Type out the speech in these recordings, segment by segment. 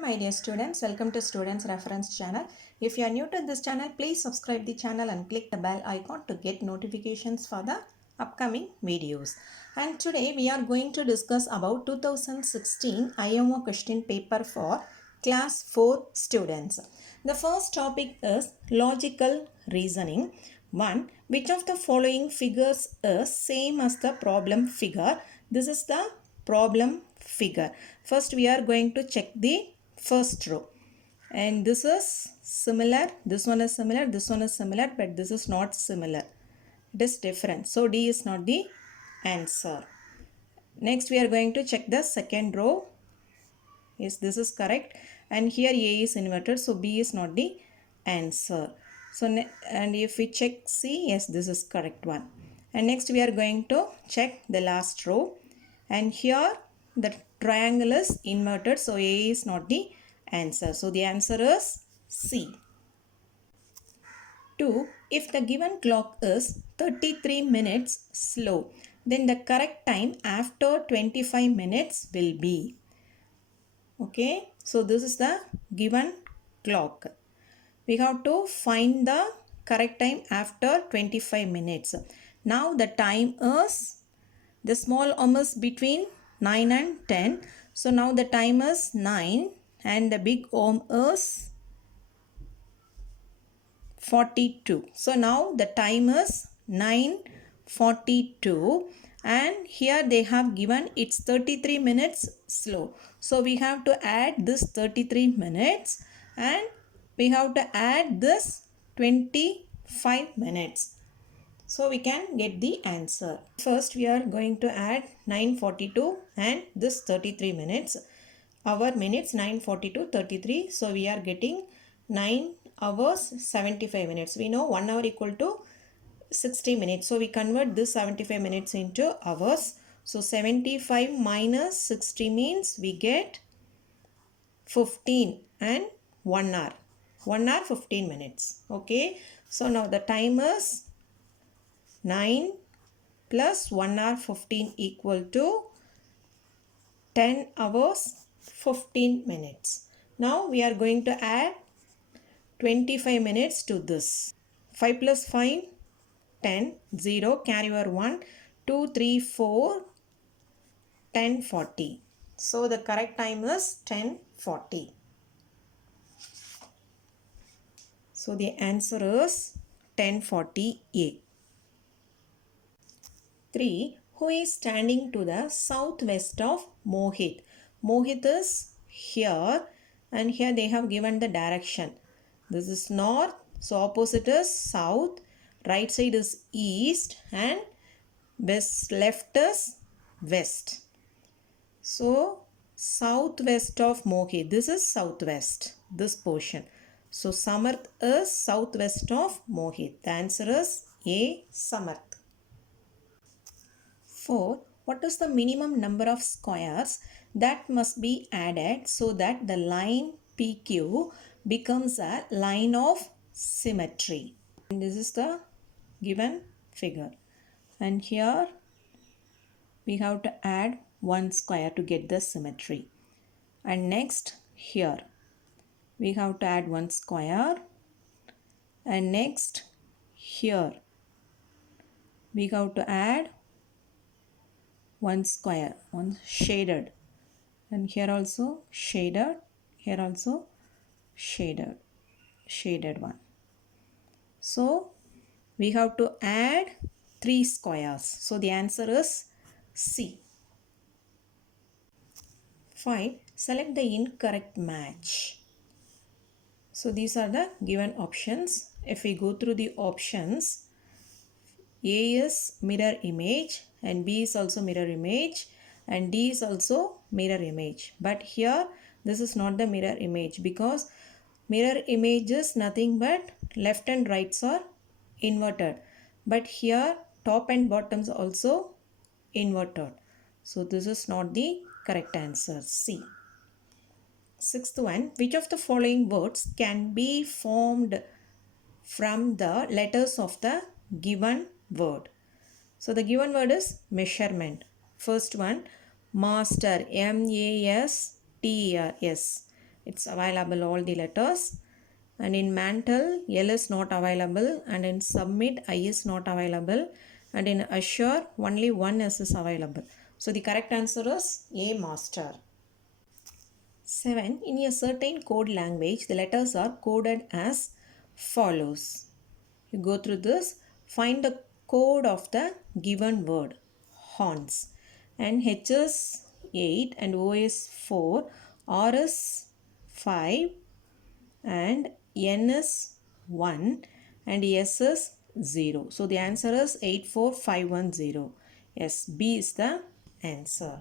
my dear students, welcome to Students Reference Channel. If you are new to this channel, please subscribe the channel and click the bell icon to get notifications for the upcoming videos. And today we are going to discuss about 2016 IMO question paper for class 4 students. The first topic is logical reasoning. 1. Which of the following figures is same as the problem figure? This is the problem figure. First we are going to check the first row, and this is similar, this one is similar, this one is similar, but this is not similar, it is different, so D is not the answer. Next we are going to check the second row. Yes, this is correct, and here A is inverted, so B is not the answer. So and if we check C, yes, this is correct one. And next we are going to check the last row, and here the triangle is inverted, so A is not the answer. So the answer is C. 2. If the given clock is 33 minutes slow, then the correct time after 25 minutes will be. Okay, so this is the given clock. We have to find the correct time after 25 minutes. Now the time is, the small arm is between 9 and 10. So now the time is 9 and the big arm is 42. So now the time is 9:42, and here they have given it's 33 minutes slow. So we have to add this 33 minutes and we have to add this 25 minutes. So we can get the answer. First we are going to add 9:42 and this 33 minutes. Our minutes 9:42, 33. So we are getting 9 hours 75 minutes. We know 1 hour equal to 60 minutes. So we convert this 75 minutes into hours. So 75 minus 60 means we get 15 and 1 hour. 1 hour 15 minutes. Okay. So now the time is 9 plus 1 hour 15 equal to 10 hours 15 minutes. Now we are going to add 25 minutes to this. 5 plus 5, 10, 0, carry over 1, 2, 3, 4, 10, 40. So the correct time is 10:40. So the answer is 10:40A. 3. Who is standing to the southwest of Mohit? Mohit is here, and here they have given the direction. This is north, so opposite is south, right side is east, and left is west. So southwest of Mohit, this is southwest, this portion. So Samarth is southwest of Mohit. The answer is A, Samarth. 4. What is the minimum number of squares that must be added so that the line PQ becomes a line of symmetry? And this is the given figure. And here we have to add one square to get the symmetry. And next here we have to add one square. And next here we have to add one square, one shaded, and here also shaded, here also shaded one. So we have to add 3 squares. So the answer is C. 5. Select the incorrect match. So these are the given options. If we go through the options, A is mirror image and B is also mirror image and D is also mirror image. But here this is not the mirror image, because mirror image is nothing but left and rights are inverted. But here top and bottoms also inverted. So this is not the correct answer, C. 6th one, which of the following words can be formed from the letters of the given word? So the given word is measurement. First one, master, M-A-S-T-E-R, yes. it's available all the letters, and in mantle L is not available, and in submit I is not available, and in assure only one S is available. So the correct answer is A, master. 7. In a certain code language, the letters are coded as follows. You go through this, find the code of the given word, horns, and H is 8 and O is 4, R is 5 and N is 1 and S is 0. So the answer is 84510. Yes, B is the answer.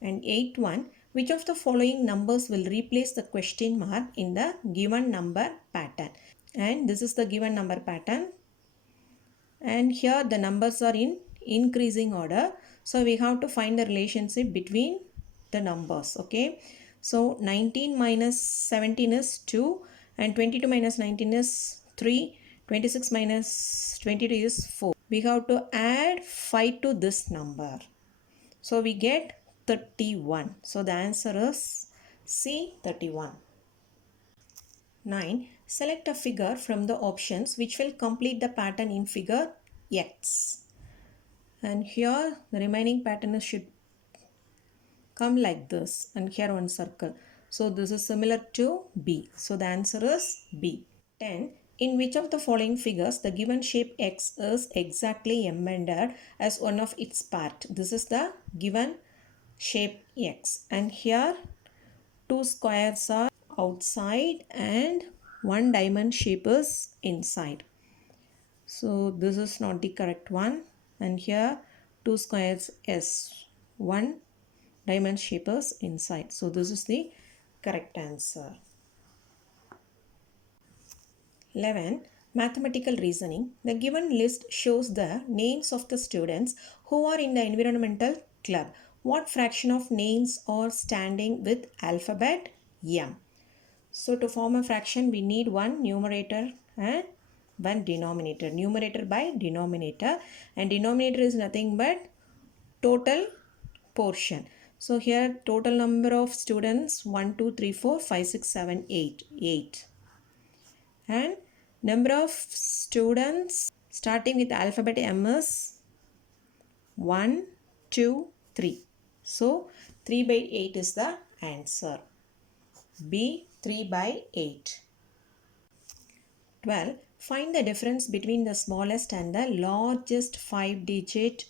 And 8.1, which of the following numbers will replace the question mark in the given number pattern? And this is the given number pattern, and here the numbers are in increasing order, so we have to find the relationship between the numbers. Okay, so 19 minus 17 is 2, and 22 minus 19 is 3, 26 minus 22 is 4. We have to add 5 to this number, so we get 31. So the answer is C, 31. 9. Select a figure from the options which will complete the pattern in figure X. And here the remaining pattern should come like this, and here one circle. So this is similar to B. So the answer is B. 10. In which of the following figures the given shape X is exactly embedded as one of its part? This is the given shape X, and here two squares are outside and one diamond shape is inside. So this is not the correct one, and here two squares is one diamond shape is inside. So this is the correct answer. 11. Mathematical reasoning. The given list shows the names of the students who are in the environmental club. What fraction of names are standing with alphabet M? So to form a fraction, we need one numerator and one denominator. Numerator by denominator, and denominator is nothing but total portion. So here total number of students 1, 2, 3, 4, 5, 6, 7, 8. 8. And number of students starting with alphabet M is 1, 2, 3. So 3 by 8 is the answer. B, 3 by 8. 12. Find the difference between the smallest and the largest 5-digit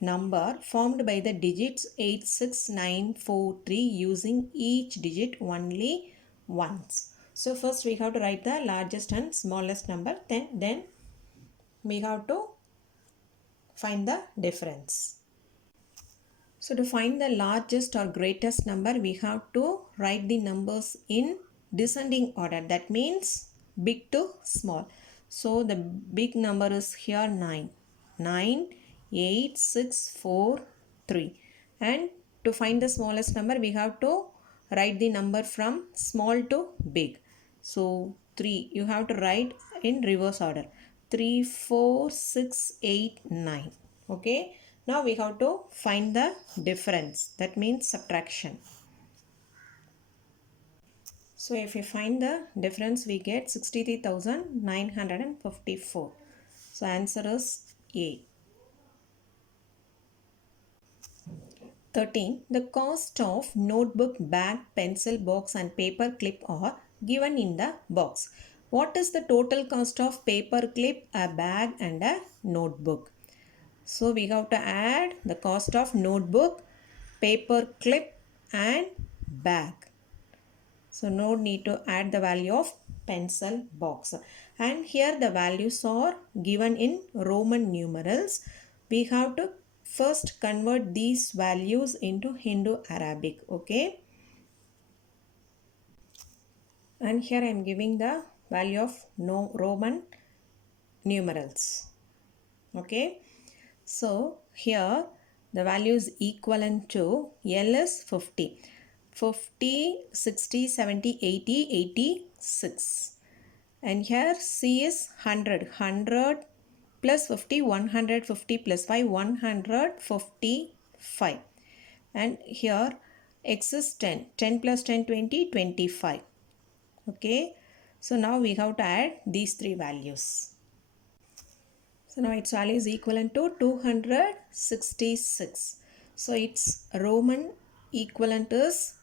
number formed by the digits 86943 using each digit only once. So first we have to write the largest and smallest number, then we have to find the difference. So to find the largest or greatest number, we have to write the numbers in descending order. That means big to small. So the big number is here 9. 9, 8, 6, 4, 3. And to find the smallest number, we have to write the number from small to big. So 3, you have to write in reverse order. 3, 4, 6, 8, 9. Okay. Now we have to find the difference. That means subtraction. So if we find the difference, we get 63,954. So answer is A. 13. The cost of notebook, bag, pencil box and paper clip are given in the box. What is the total cost of paper clip, a bag and a notebook? So we have to add the cost of notebook, paper clip and bag. So no need to add the value of pencil box. And here the values are given in Roman numerals. We have to first convert these values into Hindu-Arabic. Okay. And here I am giving the value of Roman numerals. Okay. So here the value is equivalent to L is 50. 50, 60, 70, 80, 86. And here C is 100. 100 plus 50, 150 plus 5, 155. And here x is 10. 10 plus 10, 20, 25. Okay. So now we have to add these three values. So now its value is equivalent to 266. So its Roman equivalent is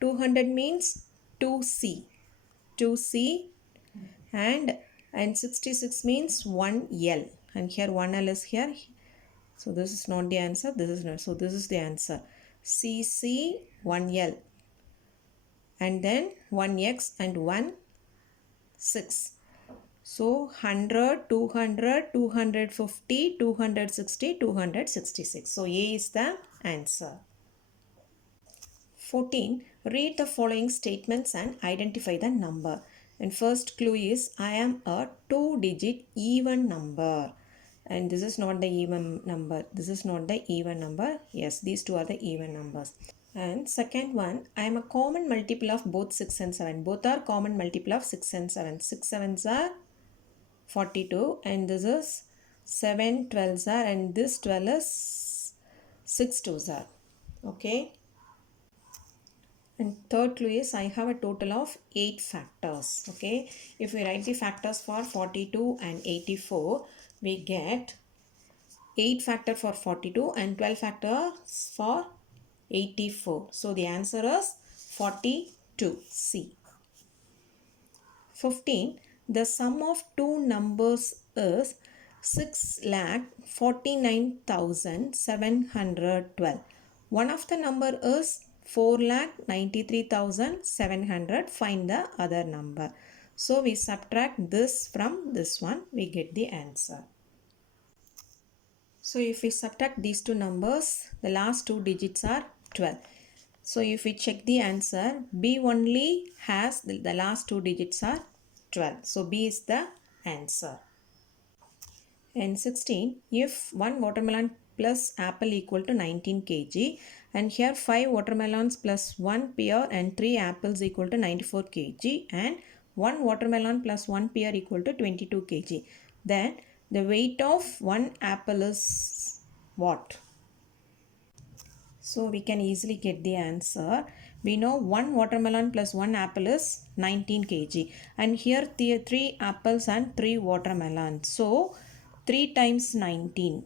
200 means 2c. 2c and 66 means 1l. And here 1l is here. So this is not the answer. This is not. So this is the answer. cc 1l. And then 1x and 1 6. So 100, 200, 250, 260, 266. So A is the answer. 14. Read the following statements and identify the number. And first clue is I am a 2-digit even number. And this is not the even number. This is not the even number. Yes, these two are the even numbers. And second one, I am a common multiple of both 6 and 7. Both are common multiple of 6 and 7. 6 sevens are 42 and this is 7 12s are and this 12 is 6 2s are. Okay. And third clue is I have a total of 8 factors. Okay. If we write the factors for 42 and 84, we get 8 factor for 42 and 12 factors for 84. So the answer is 42. C. 15. The sum of two numbers is 6,49,712. One of the number is 4,93,700. Find the other number. So we subtract this from this one. We get the answer. So if we subtract these two numbers, the last two digits are 12. So if we check the answer, B only has the last two digits are 12. So B is the answer. And 16, if one watermelon plus apple equal to 19 kg and here 5 watermelons plus 1 pear and 3 apples equal to 94 kg and 1 watermelon plus 1 pear equal to 22 kg, then the weight of one apple is what? So we can easily get the answer. We know 1 watermelon plus 1 apple is 19 kg and here 3 apples and 3 watermelons. So 3 times 19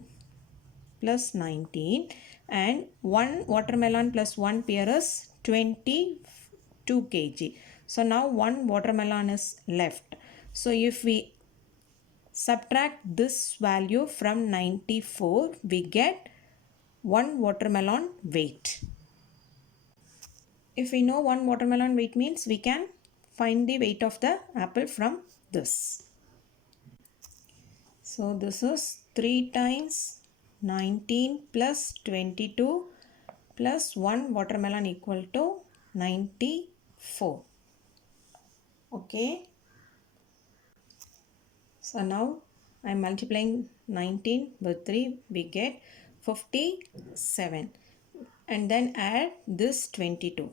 plus 19 and 1 watermelon plus 1 pear is 22 kg. So now 1 watermelon is left. So if we subtract this value from 94, we get 1 watermelon weight. If we know 1 watermelon weight means we can find the weight of the apple from this. So this is 3 times 19 plus 22 plus 1 watermelon equal to 94. Okay. So now I am multiplying 19 with 3, we get 57 and then add this 22.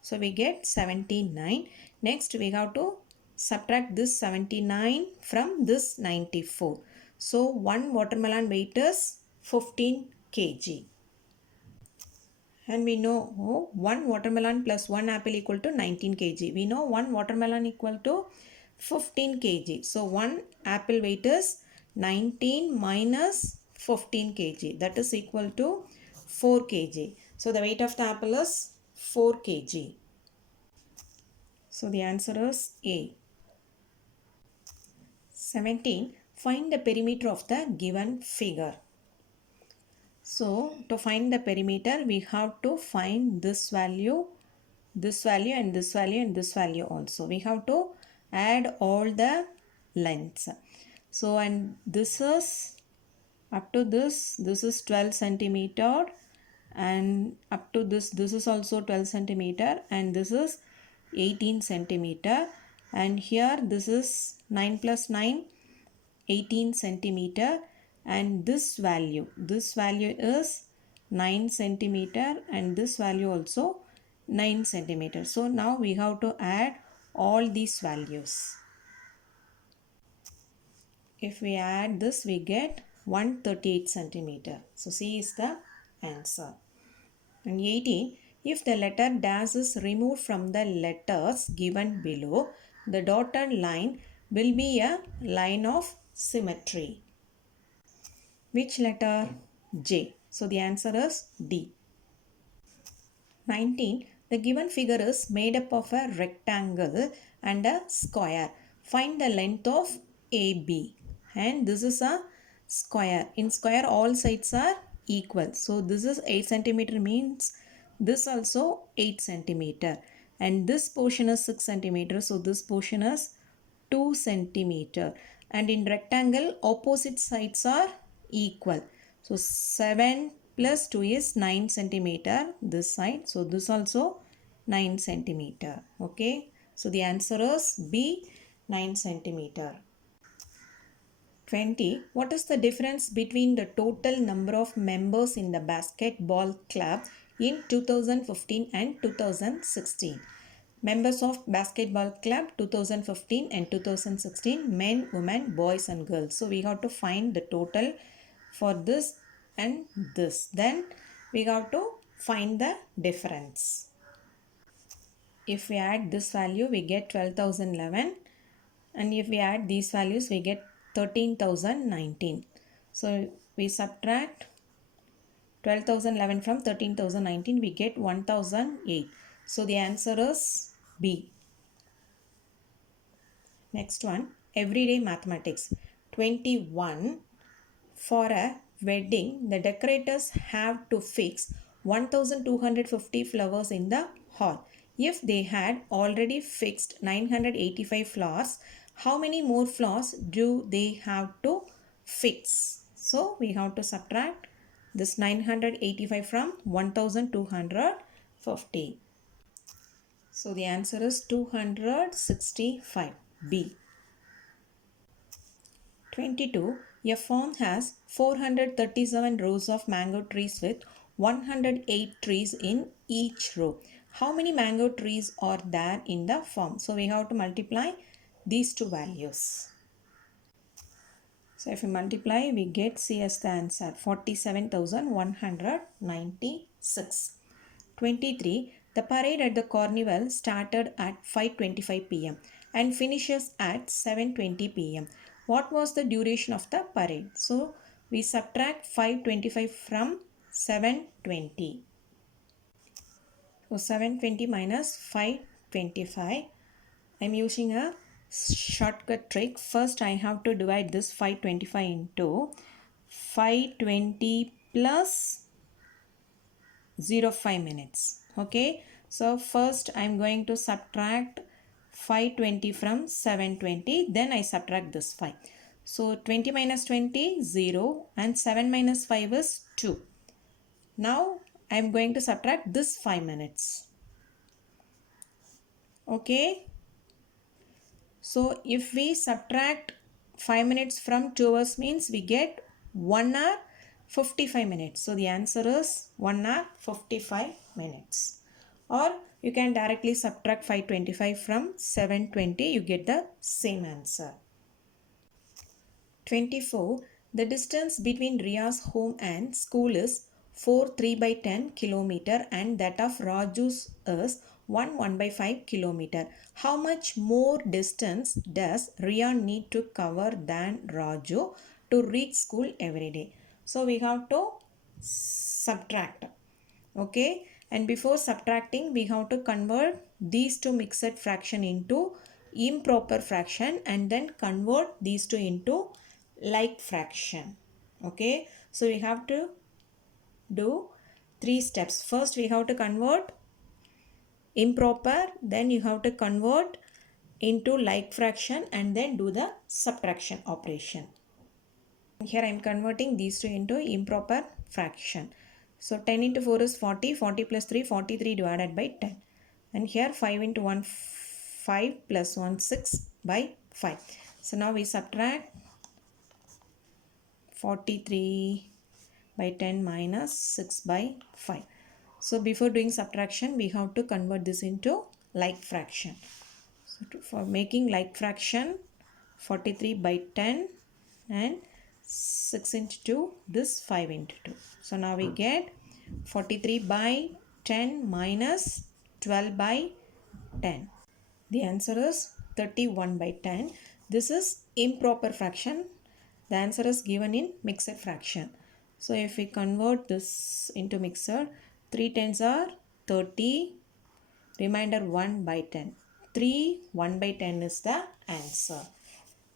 So we get 79. Next we have to subtract this 79 from this 94. So 1 watermelon weight is 15 kg. And we know 1 watermelon plus 1 apple equal to 19 kg. We know 1 watermelon equal to 15 kg. So 1 apple weight is 19 minus 15 kg. That is equal to 4 kg. So the weight of the apple is 4 kg. So the answer is A. 17. Find the perimeter of the given figure. So to find the perimeter, we have to find this value and this value and this value also. We have to add all the lengths. So and this is up to this is 12 centimeter and up to this is also 12 centimeter and this is 18 centimeter and here this is 9 plus 9 18 centimeter and this value is 9 centimeter and this value also 9 centimeter. So now we have to add all these values. If we add this, we get 138 centimeter. So C is the answer. And 18, If the letter dash is removed from the letters given below, the dotted line will be a line of symmetry. Which letter? J. So the answer is D. 19. The given figure is made up of a rectangle and a square. Find the length of AB. And this is a square. In square, all sides are equal. So this is 8 centimeter means this also 8 centimeter. And this portion is 6 centimeter. So this portion is 2 centimeter. And in rectangle, opposite sides are equal. So 7 plus 2 is 9 centimeter this side. So this also 9 centimeter. Okay. So the answer is B, 9 centimeter. 20. What is the difference between the total number of members in the basketball club in 2015 and 2016? Members of basketball club 2015 and 2016, men, women, boys and girls. So we have to find the total for this and this. Then we have to find the difference. If we add this value, we get 12,011, and if we add these values, we get 13,019. So we subtract 12,011 from 13,019, we get 1,008. So the answer is B. Next one, everyday mathematics. 21. For a wedding, the decorators have to fix 1250 flowers in the hall. If they had already fixed 985 flowers, how many more flowers do they have to fix? So we have to subtract this 985 from 1250. So the answer is 265. B. 22. A farm has 437 rows of mango trees with 108 trees in each row. How many mango trees are there in the farm? So we have to multiply these two values. So if we multiply, we get C as the answer, 47,196. 23. The parade at the carnival started at 5:25 p.m. and finishes at 7:20 p.m. What was the duration of the parade? So we subtract 5:25 from 7:20. So 7:20 minus 5:25. I am using a shortcut trick. First I have to divide this 5:25 into 5:20 plus 0.5 minutes. Okay. So first I am going to subtract 5:20 from 7:20. Then I subtract this 5. So 20 minus 20, 0. And 7 minus 5 is 2. Now I am going to subtract this 5 minutes. Okay. So if we subtract 5 minutes from 2 hours means we get 1 hour 55 minutes. So the answer is 1 hour 55 minutes. Or you can directly subtract 5:25 from 7:20. You get the same answer. 24. The distance between Riya's home and school is 4 3/10 kilometer and that of Raju's is 1/5 kilometer. How much more distance does Riya need to cover than Raju to reach school every day? So we have to subtract. Okay. And before subtracting, we have to convert these two mixed fraction into improper fraction and then convert these two into like fraction. Okay. So we have to do 3 steps. First we have to convert improper, then you have to convert into like fraction and then do the subtraction operation. Here I am converting these two into improper fraction. So 10 into 4 is 40, 40 plus 3, 43 divided by 10. And here 5 into 1, 5 plus 1, 6 by 5. So now we subtract 43 by 10 minus 6 by 5. So before doing subtraction, we have to convert this into like fraction. So for making like fraction, 43 by 10 and 6 into 2, this 5 into 2. So now we get 43 by 10 minus 12 by 10. The answer is 31 by 10. This is improper fraction. The answer is given in mixed fraction. So if we convert this into mixed, 3 tens are 30, remainder 1 by 10. 3 1 by 10 is the answer.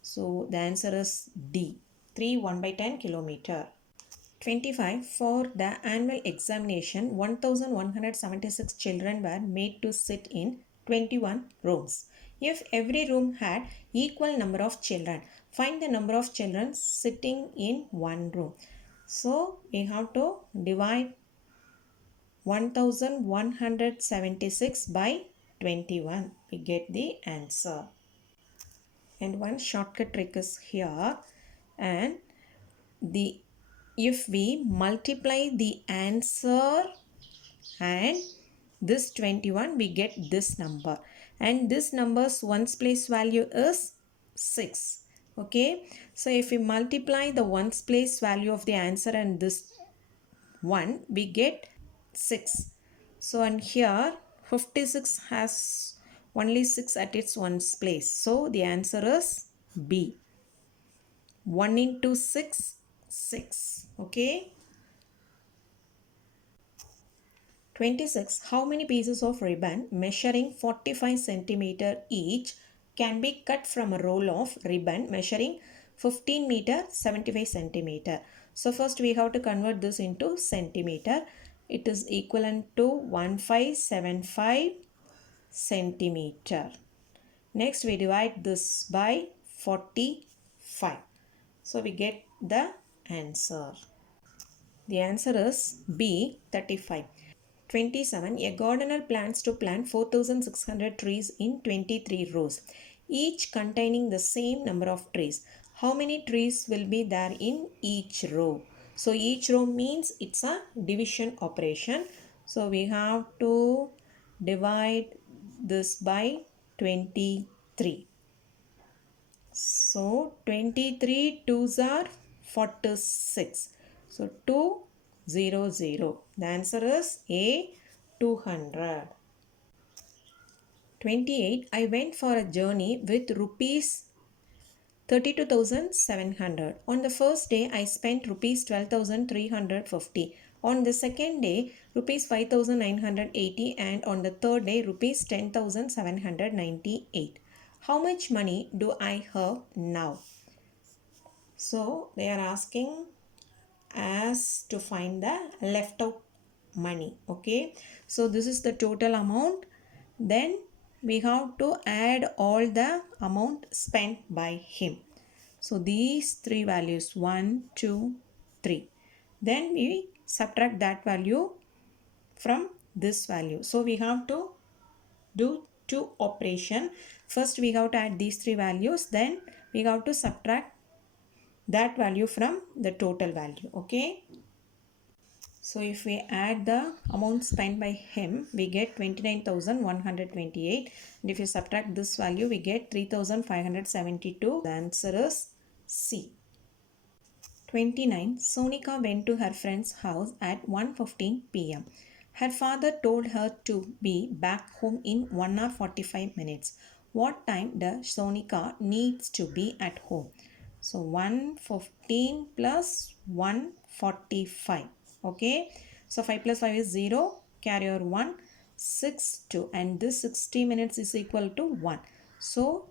So the answer is D. 3 1 by 10 kilometer. 25. For the annual examination, 1176 children were made to sit in 21 rooms. If every room had equal number of children, find the number of children sitting in one room. So we have to divide 1176 by 21. We get the answer. And one shortcut trick is here, and the if we multiply the answer and this 21, we get this number, and this number's ones place value is 6. Okay, so if we multiply the ones place value of the answer and this 1, we get 6. So and here 56 has only 6 at its ones place, so the answer is B. 1 into 6, 6. Okay. 26. How many pieces of ribbon measuring 45 centimeter each can be cut from a roll of ribbon measuring 15 meter 75 centimeter? So first we have to convert this into centimeter. It is equivalent to 1575 centimeter. Next we divide this by 45. So we get the answer. The answer is B, 35. 27. A gardener plans to plant 4600 trees in 23 rows, each containing the same number of trees. How many trees will be there in each row? So each row means it's a division operation. So we have to divide this by 23. So 23 twos are 46. So 2 0 0. The answer is A, 200. 28. I went for a journey with rupees 32,700. On the first day, I spent rupees 12,350. On the second day, rupees 5,980, and on the third day, rupees 10,798. How much money do I have now? So they are asking as to find the left out money. Okay, so this is the total amount. Then we have to add all the amount spent by him. So these three values 1 2 3, then we subtract that value from this value. So we have to do two operation. First we have to add these three values, then we have to subtract that value from the total value. Okay, so if we add the amount spent by him, we get 29,128, and if you subtract this value, we get 3,572. The answer is C. 29. Sonika went to her friend's house at 1:15 p.m. Her father told her to be back home in 1 hour 45 minutes. What time does Sonika needs to be at home? So 1:15 plus 1:45. Okay. So 5 plus 5 is 0. Carry over 1. 6 2. And this 60 minutes is equal to 1. So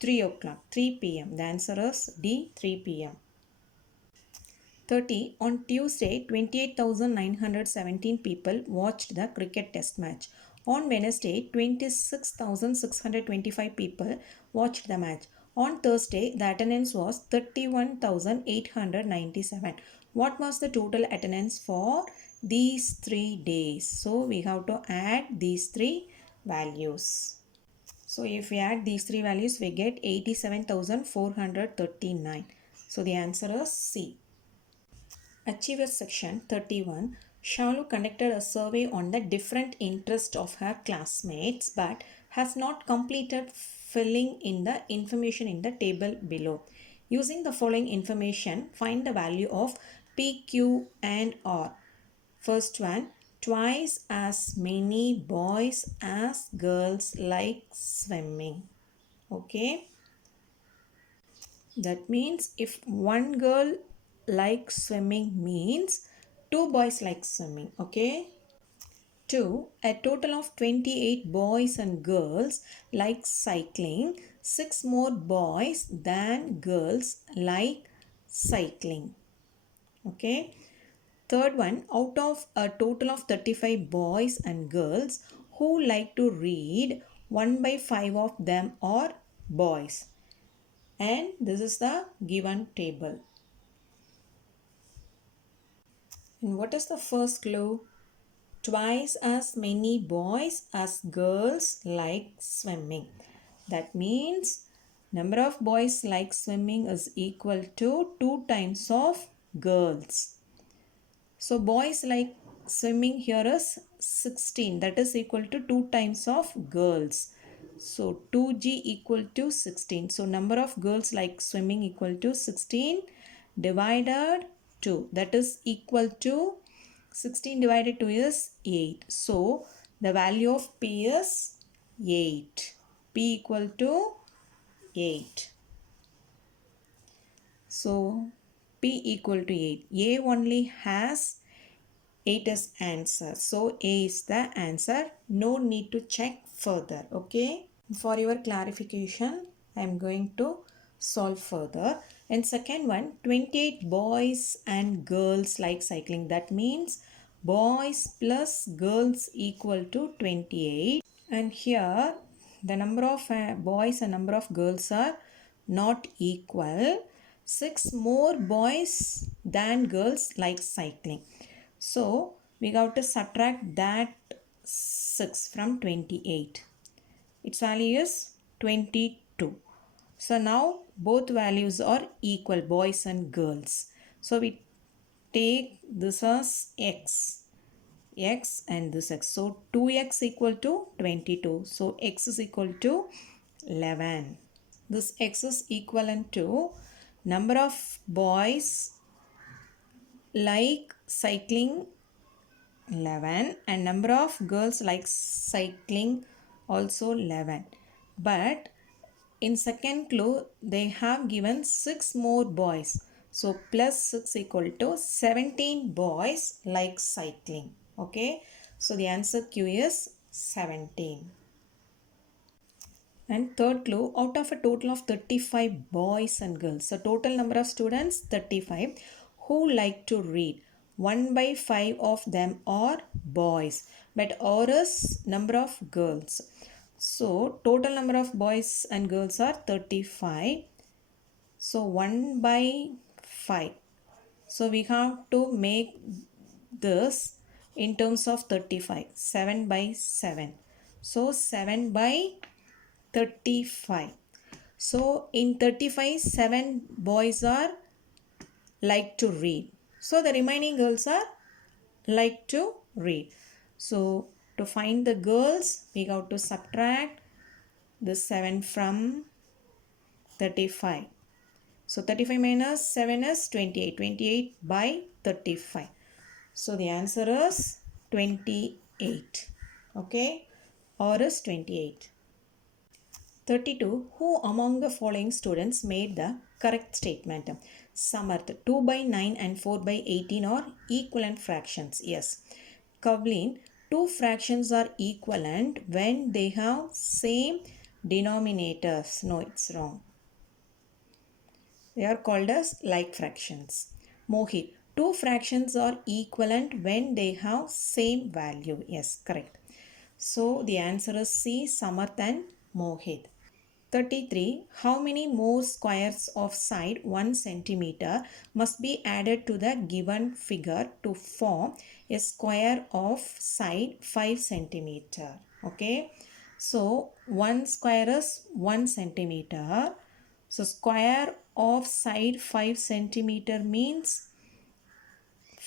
3 o'clock. 3 p.m. The answer is D. 3 p.m. 30. On Tuesday, 28,917 people watched the cricket test match. On Wednesday, 26,625 people watched the match. On Thursday, the attendance was 31,897. What was the total attendance for these 3 days? So we have to add these three values. So if we add these three values, we get 87,439. So the answer is C. Achiever section 31. Shalu conducted a survey on the different interests of her classmates but has not completed filling in the information in the table below. Using the following information, find the value of P, Q and R. First one, twice as many boys as girls like swimming. Okay, that means if one girl likes swimming means two boys like swimming. Okay, 2. A total of 28 boys and girls like cycling. 6 more boys than girls like cycling. Okay. Third one, out of a total of 35 boys and girls who like to read, 1 by 5 of them are boys. And this is the given table. And what is the first clue? Twice as many boys as girls like swimming. That means number of boys like swimming is equal to 2 times of girls. So boys like swimming here is 16, that is equal to 2 times of girls. So 2g equal to 16. So number of girls like swimming equal to 16 divided 2, that is equal to 16 divided 2 is 8. So the value of P is 8. P equal to 8. So P equal to 8. A only has 8 as answer. So A is the answer. No need to check further. Okay. For your clarification, I am going to solve further. And second one, 28 boys and girls like cycling. That means boys plus girls equal to 28. And here the number of boys and number of girls are not equal. 6 more boys than girls like cycling. So we have to subtract that 6 from 28. Its value is 22. So now both values are equal, boys and girls. So we take this as x and this x. So 2x equal to 22. So x is equal to 11. This x is equivalent to number of boys like cycling 11 and number of girls like cycling also 11. But in second clue they have given 6 more boys. So plus 6 equal to 17 boys like cycling. Okay. So the answer Q is 17. And third clue, out of a total of 35 boys and girls. So total number of students 35 who like to read. 1 by 5 of them are boys. But R is number of girls. So total number of boys and girls are 35. So 1 by 5. So we have to make this in terms of 35. 7 by 7. So 7 by 35. So in 35, 7 boys are like to read. So the remaining girls are like to read. So to find the girls, we have to subtract the 7 from 35. So 35 minus 7 is 28. 28 by 35. So the answer is 28. Okay. Or is 28. 32. Who among the following students made the correct statement? Samarth, 2 by 9 and 4 by 18 are equivalent fractions. Yes. Kavlin, two fractions are equivalent when they have same denominators. No, it's wrong. They are called as like fractions. Mohit, two fractions are equivalent when they have same value. Yes, correct. So the answer is C, Samarth and Mohit. 33. How many more squares of side 1 centimeter must be added to the given figure to form a square of side 5 centimeter? Okay. So 1 square is 1 centimeter. So square of side 5 centimeter means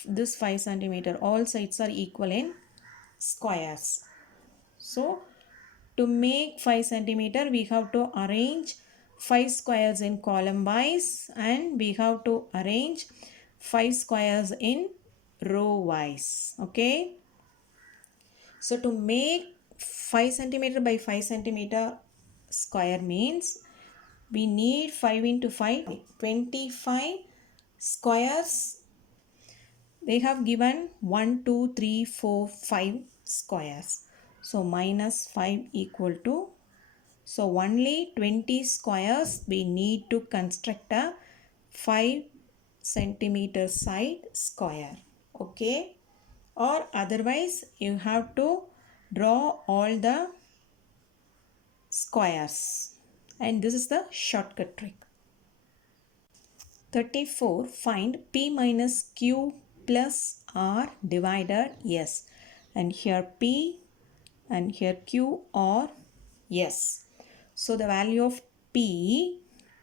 this 5 centimeter. All sides are equal in squares. So to make 5 centimeter, we have to arrange 5 squares in column wise and we have to arrange 5 squares in row wise. Okay. So to make 5 centimeter by 5 centimeter square means we need 5 into 5, 25 squares. They have given 1, 2, 3, 4, 5 squares. So minus 5 equal to, so only 20 squares we need to construct a 5 centimeter side square. Okay, or otherwise you have to draw all the squares, and this is the shortcut trick. 34. Find P minus Q plus R divided S. And here P and here Q or S. So the value of P,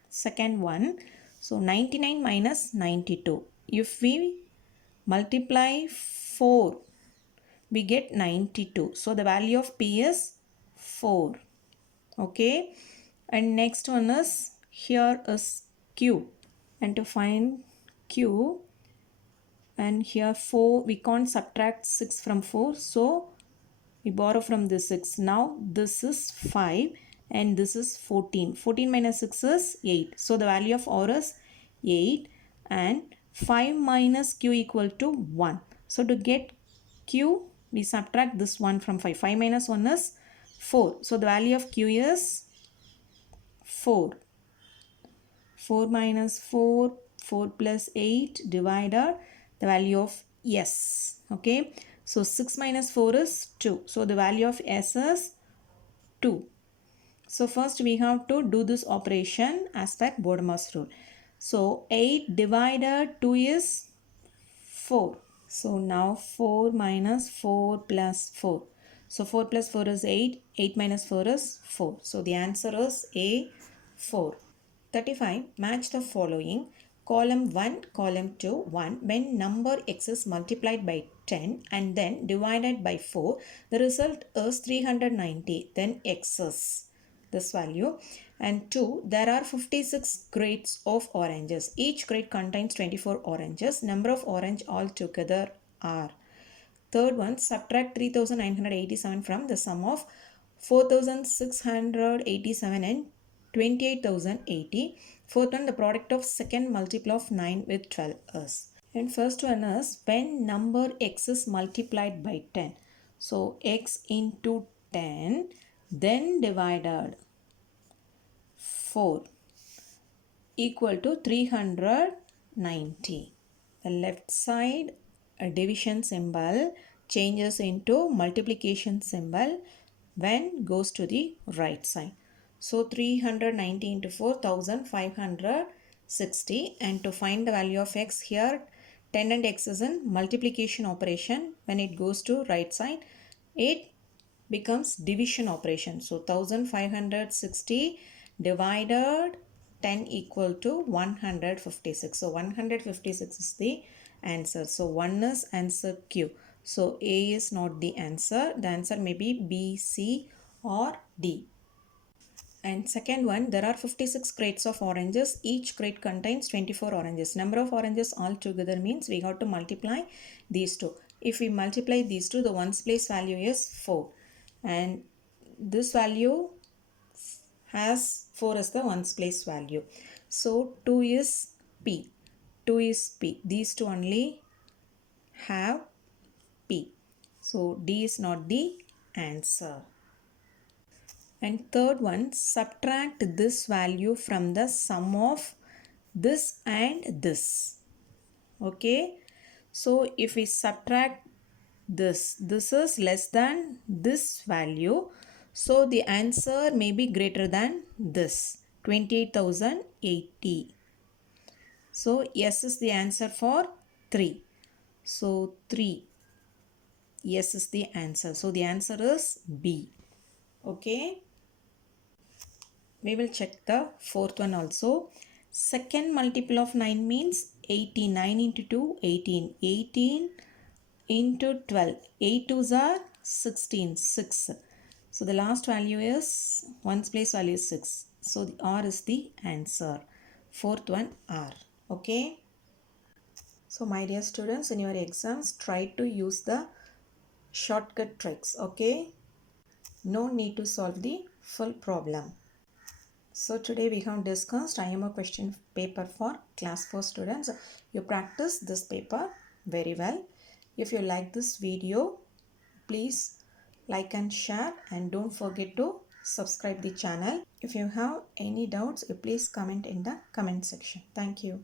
second one, so 99 minus 92. If we multiply 4, we get 92. So the value of P is 4. Okay. And next one is, here is Q. And to find Q, and here 4, we can't subtract 6 from 4. So we borrow from this 6. Now this is 5 and this is 14. 14 minus 6 is 8. So the value of R is 8 and 5 minus Q equal to 1. So to get Q, we subtract this 1 from 5. 5 minus 1 is 4. So the value of Q is 4. 4 minus 4, 4 plus 8 divided the value of S. Okay. So 6 minus 4 is 2. So the value of S is 2. So first we have to do this operation as per Bodemar's rule. So 8 divided 2 is 4. So now 4 minus 4 plus 4. So 4 plus 4 is 8. 8 minus 4 is 4. So the answer is A, 4. 35. Match the following. Column 1, column 2, 1. When number x is multiplied by 10 and then divided by 4, the result is 390. Then x is this value. And 2. There are 56 crates of oranges. Each crate contains 24 oranges. Number of orange altogether are. Third one, subtract 3987 from the sum of 4687 and 28,080. Fourth one, the product of second multiple of 9 with 12 is. And first one is when number x is multiplied by 10. So x into 10 then divided 4 equal to 390. The left side division symbol changes into multiplication symbol when goes to the right side. So 390 into 4, 1560, and to find the value of x, here 10 and x is in multiplication operation. When it goes to right side, it becomes division operation. So 1560 divided 10 equal to 156. So 156 is the answer. So 1 is answer Q. So A is not the answer. The answer may be B, C or D. And second one, there are 56 crates of oranges. Each crate contains 24 oranges. Number of oranges altogether means we have to multiply these two. If we multiply these two, the ones place value is 4. And this value has 4 as the ones place value. So 2 is P. 2 is P. These two only have P. So D is not the answer. And third one, subtract this value from the sum of this and this. Okay. So if we subtract this is less than this value. So the answer may be greater than this, 28,080. So S is the answer for 3. So 3. Yes is the answer. So the answer is B. Okay. We will check the fourth one also. Second multiple of 9 means 18. 9 into 2, 18. 18 into 12. 8 2s are 16. 6. So the last value is, ones place value is 6. So the R is the answer. Fourth one, R. Okay. So my dear students, in your exams, try to use the shortcut tricks. Okay, no need to solve the full problem. So today we have discussed IMO question paper for class 4 students. You practice this paper very well. If you like this video, please like and share, and don't forget to subscribe the channel. If you have any doubts, you please comment in the comment section. Thank you.